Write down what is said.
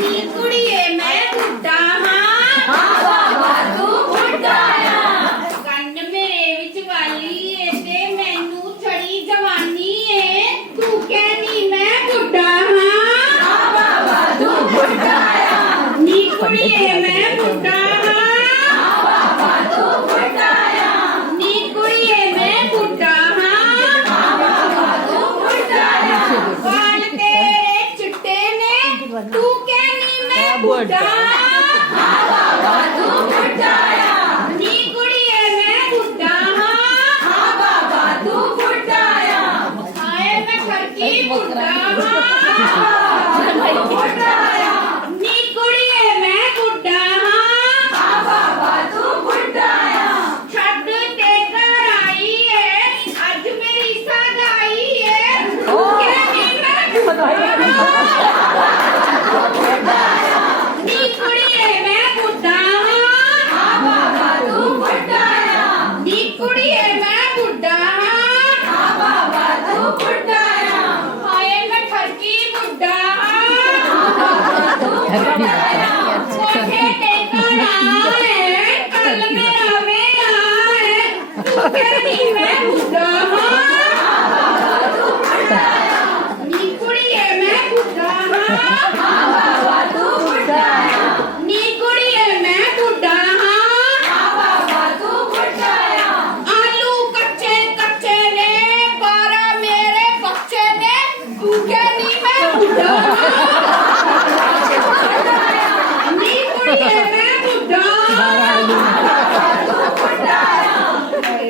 ਨੀ ਕੁੜੀਏ ਮੈਂ ਬੁੱਢਾ ਹਾਂ ਬਾਬਾ ਤੂੰ ਬੁੱਢਾ ਆ ਕੰਨ ਮੇਰੇ ਵਿੱਚ ਵਾਲੀ ਏ ਤੇ ਮੈਨੂੰ ਚੜੀ ਜਵਾਨੀ ਏ ਤੂੰ ਕਹਿੰਦੀ ਮੈਂ ਬੁੱਢਾ ਹਾਂ ਬਾਬਾ ਤੂੰ ਬੁੱਢਾ ਆ ਨੀ ਕੁੜੀਏ ਮੈਂ ਬੁੱਢਾ ਹਾਂ ਬਾਬਾ ਤੂੰ ਬੁੱਢਾ ਆ ਨੀ ਕੁੜੀਏ ਮੈਂ ਬੁੱਢਾ ਹਾਂ ਬਾਬਾ ਤੂੰ ਬੁੱਢਾ ਆ ਵਾਲ ਤੇਰੇ ਚਿੱਟੇ ਨੇ ਤੂੰ ਕਹਿੰਦੀ ਮੈਂ ਬੁੱਢਾ ਹਾਂ ਬਾਬਾ ਤੂੰ ਬੁੱਢਾ ਆ ਨੀ ਕੁੜੀਏ ਮੈਂ ਬੁੱਢਾ ਹਾਂ ਬਾਬਾ ਤੂੰ ਬੁੱਢਾ ਆ ਹਾਏ ਮੈਂ ਖਰਕੀ ਬੁੱਢਾ ਹਾਂ ਬੁੱਢਾ ਆ ਨੀ ਕੁੜੀਏ ਮੈਂ ਬੁੱਢਾ ਹਾਂ ਬਾਬਾ ਤੂੰ ਬੁੱਢਾ ਆ ਛੱਡ ਤੇ ਘਰ ਆਈ ਏ ਅੱਜ ਮੇਰੀ ਸਗਾਈ ਏ ਤੂੰ ਕਹਿੰਦੀ ਮੈਂ ਬੁੱਢਾ ਨੀ ਕੁੜੀਏ ਮੈਂ ਬੁੱਢਾ ਹਾਂ ਬਾਬਾ ਤੂੰ ਬੁੱਢਾ ਆ ਨੀ ਕੁੜੀਏ ਮੈਂ ਬੁੱਢਾ ਹਾਂ ਬਾਬਾ ਤੂੰ ਬੁੱਢਾ ਆ ਹਾਏ ਮੈਂ ਠਰਕੀ ਬੁੱਢਾ ਹਾਂ ਬਾਬਾ ਤੂੰ ਬੁੱਢਾ ਆ ਕੋਠੇ ਤੇ ਕਣਾ ਏ ਕੱਲ ਮੇਰਾ ਵੇਲਾ ਏ ਤੂੰ ਕਹਿੰਦੀ ਮੈਂ ਬੁੱਢਾ ਹਾਂ